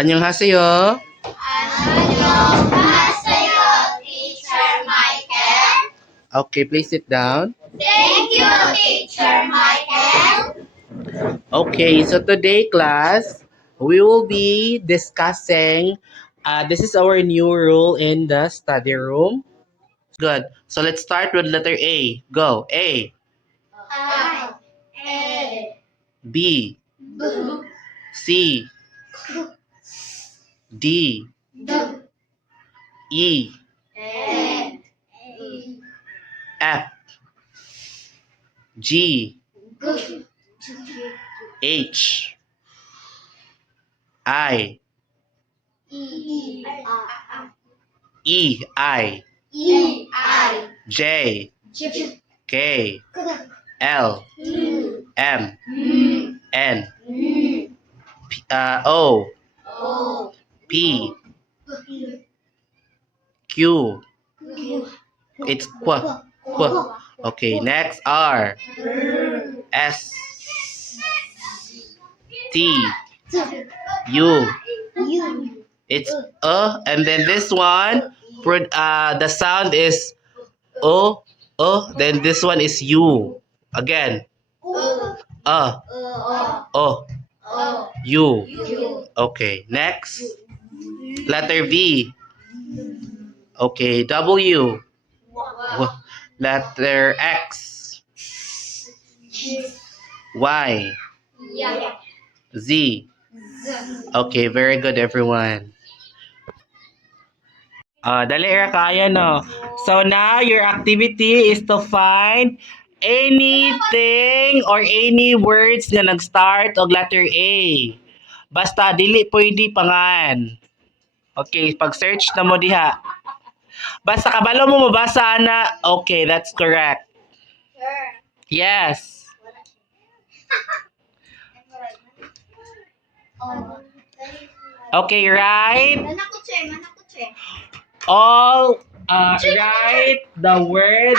안녕하세요. 안녕하세요, Teacher Michael. Okay, please sit down. Thank you, Teacher Michael. Okay, so today, class, we will be discussing. This is our new rule in the study room. Good. So let's start with letter A. Go. A, I, A, B, B, C, D, D, E, N, F, G, G, H, I, E, E, I, E, I, J, J, K, L, M, N, O, O, P, P, Q. Q, It's Qu. Qu. Okay, next R, S, T, U. U, It's and then this one, the sound is then this one is U. Again, O, O, O, U. U, Okay, next, letter V. Okay, W. Letter X, Y, Y, Z. Z, Okay, very good, everyone. Dali ra kaya no. So now your activity is to find anything or any words na nag-start og letter A. Basta dili pwede pangan. Okay, pag-search na mo diha. Basta kabalo mo mabasa na. Okay, that's correct. Yes. Okay, right? All write the word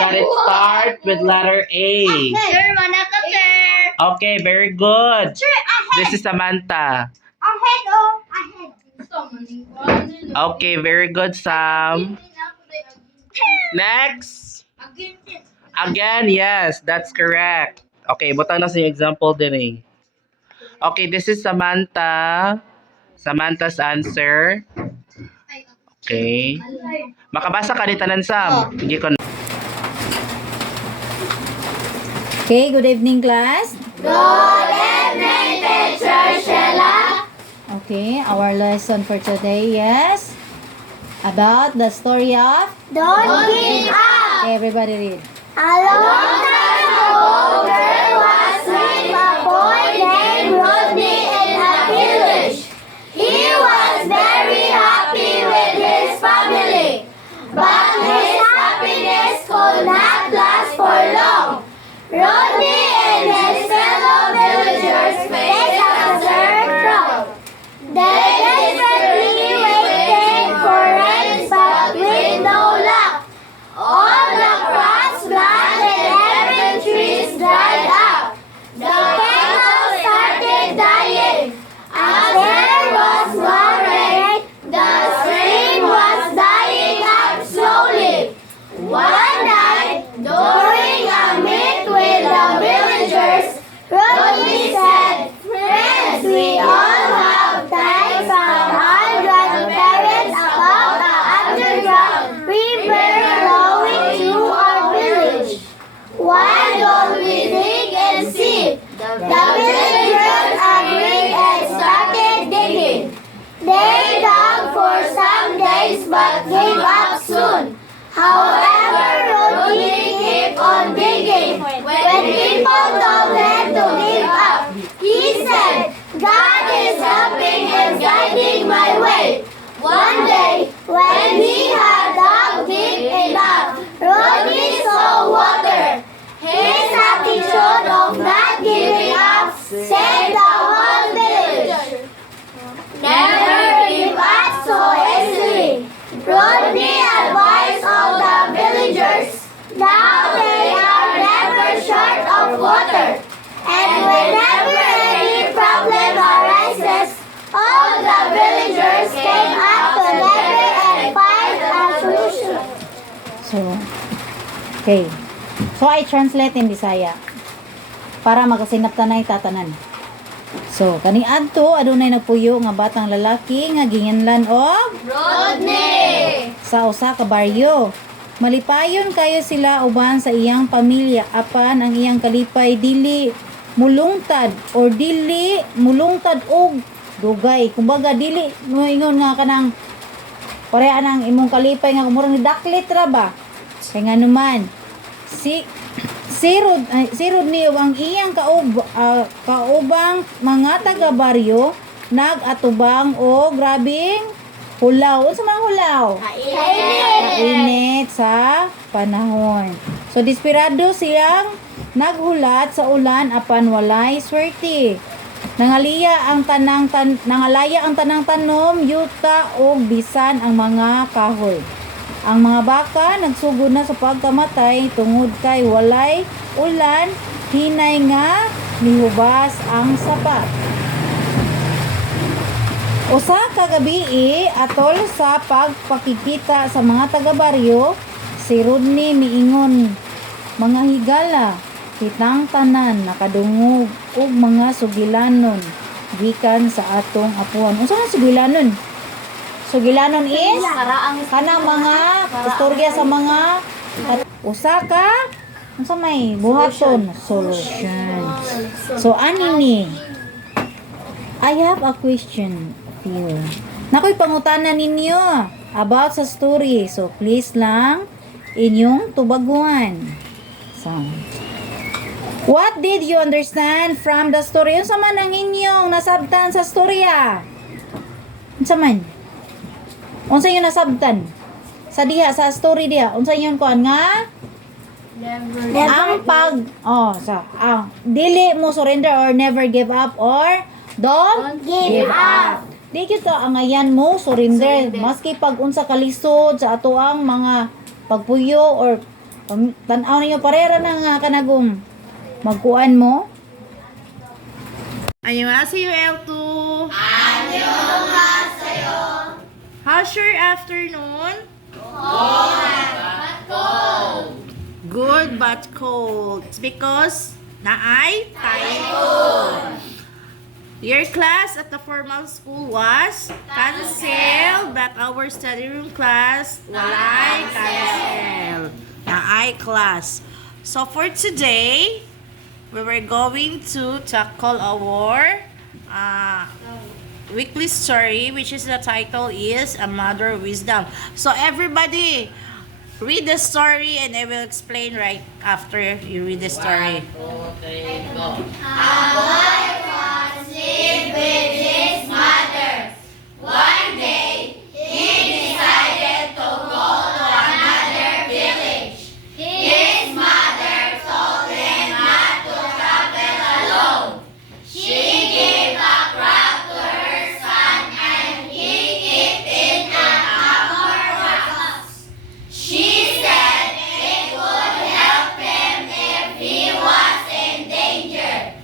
that it starts with letter A. Sir, manaka, sir. Okay, very good. Sir, ahead. This is Samantha. Ahead, oh. Ahead. Okay, very good, Sam. Next. Again, yes, that's correct. Okay, butang na sa example din eh. Okay, this is Samantha. Samantha's answer. Okay. Makabasa ka ni tanan, Sam. Sige ko. Okay, good evening, class. Good evening, Teacher Sheila. Okay, our lesson for today is about the story of... Don't give up. Okay, everybody read. A long time ago, there was a boy named Rodney in a village. He was very happy with his family, but his happiness could not last for long. Rodney and his fellow villagers faced a drought. They desperately waited for rain, but with no luck. All the crops planted Okay. So, I translate in Bisaya para makasinaptanay tatanan. So, kaning adto adunay nagpuyo nga batang lalaki nga ginganlan og Rodney! sa usa ka baryo. Malipayon kayo sila uban sa iyang pamilya apan ang iyang kalipay dili mulungtad or dili mulungtad og dugay. Kumbaga dili moingon nga kanang pareha nang imong kalipay nga murang daklit ra ba. Kay nga naman si Rodney ug ang iyang kaubang mga taga-baryo nag-atubang o grabing hulaw. Unsa man ang hulaw? Kainit sa panahon. So desperado siyang naghulat sa ulan apan walay swerte. Nangalaya ang tanang tanom, yuta ug bisan ang mga kahoy. Ang mga baka nagsugod na sa pagkamatay tungod kay walay ulan, hinay nga nihubas ang sapat. Usa ka gabi atol sa pagpakikita sa mga taga-baryo, si Rodney miingon, mga higala, kitang tanan nakadungog ug mga sugilanon gikan sa atong apuan. Unsa man sugilanon? Sugilanon is kanang mga istorya sa mga usa ka unsa may buhaton solution. So ani ni I have a question for you. Nakoy pangutanan ninyo about sa story. So please lang inyong tubaguan. So what did you understand from the story? Unsa man ang inyong nasabtan sa storya? Unsa man? Unsa yung nasabtan? Sa diha, sa story diha, unsa yung kuan nga? Dili mo surrender or never give up or don't Give up! Di kita ang ayan mo surrender. Maski pag unsa kalisod sa ato ang mga pagpuyo or tan-aw ninyo parera na nga kanagong magkuan mo. 안녕하세요, L2. 안녕하세요! How's your afternoon? Good but cold. It's because naay typhoon. Your class at the formal school was canceled, but our study room class walay cancel. Naay class. So for today, we were going to tackle our weekly story, which is the title is A Mother Wisdom. So everybody, read the story and I will explain right after you read the story. Lived with his mother. One day, he decided to go to another village. His mother told him not to travel alone. She gave a crab to her son and he hid it in a hammer box. She said it would help him if he was in danger.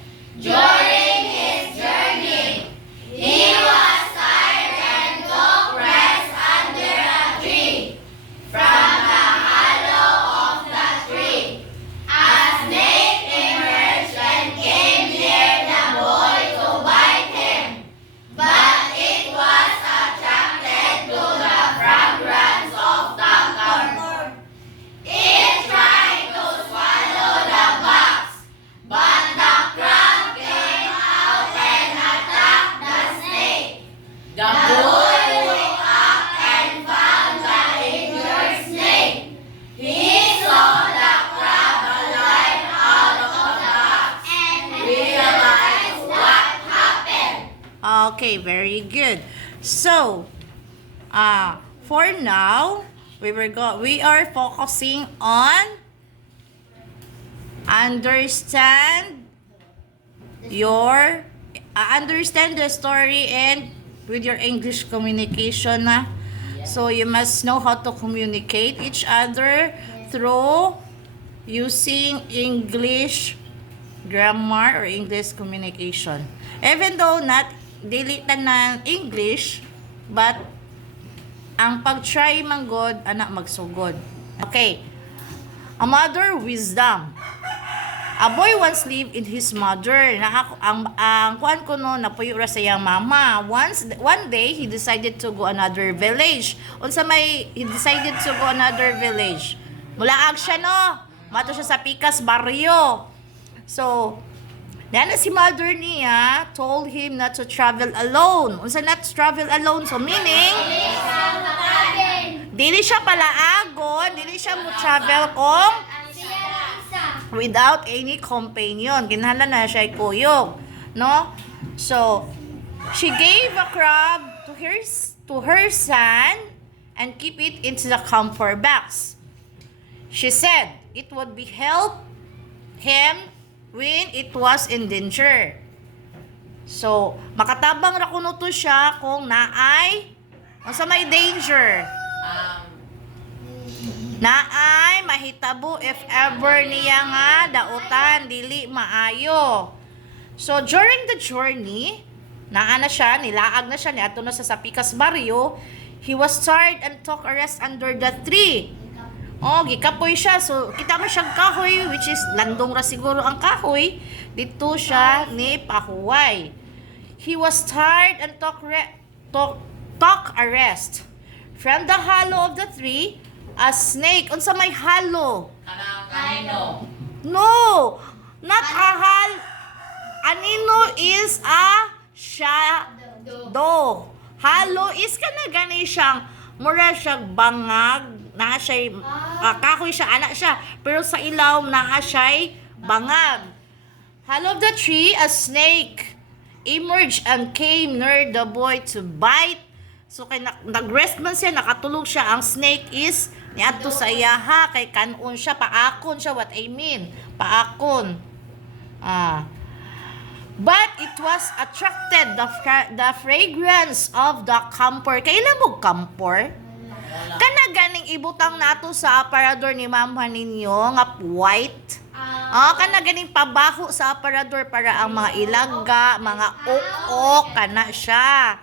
During his journey, he was tired and took rest under a tree. From the hollow of the tree, a snake emerged and came near the boy to bite him. But it was attracted to the fragrance of the corn. It tried to swallow the box, but the crab came out and attacked the snake. The boy woke up and found the injured snake. He saw the crab alive out of the box and realized what happened. Okay, very good. So, for now, we are focusing on understand the story and with your English communication na. So you must know how to communicate each other through using English grammar or English communication. Even though not dili tanan English, but ang pag-try man god anak magsugod. Okay. A mother wisdom. A boy once lived in his mother. Ang kuan ko no, napuyo ra sa iyang mama. One day, he decided to go another village. He decided to go another village. Mulaag siya no. Mato siya sa Picas Barrio. So, then si mother niya told him not to travel alone. Unsa not to travel alone? So meaning, dili siya palaagon, dili siya mo travel kung without any companion. Kinahanglan na siya ikuyog, no? So, she gave a crab to her son and keep it into the camphor box. She said it would be help him when it was in danger. So, makatabang ra kuno to siya kung naay sa may danger. Naay mahitabo if ever niya nga dautan dili maayo. So during the journey, naa na siya, nilaag na siya niadto na sa Picas Barrio. He was tired and took a rest under the tree. Oh, gikapoy siya. So kita mo siyang kahoy, which is landong ra siguro ang kahoy. Dito siya ni pahuway. He was tired and took a rest. From the hollow of the tree, a snake. Unsa may halo? No, not a hal. Anino is a shadow. Halo is kana gani siyang mura siyang bangag, na siya kahoy siya, anak siya, pero sa ilaw na siya bangag. Hollow of the tree, a snake emerged and came near the boy to bite. So kay nag-rest man siya, nakatulog siya. Ang snake is niadto sa iyaha kay kanon siya, paakon siya. What I mean, paakon. But it was attracted the fragrance of the camphor. Kailan mo camphor? Kana ganing ibutang nato sa aparador ni mama ninyo nga white. Kana ganing pabaho sa aparador para ang mga ilaga, mga ok-ok kana siya.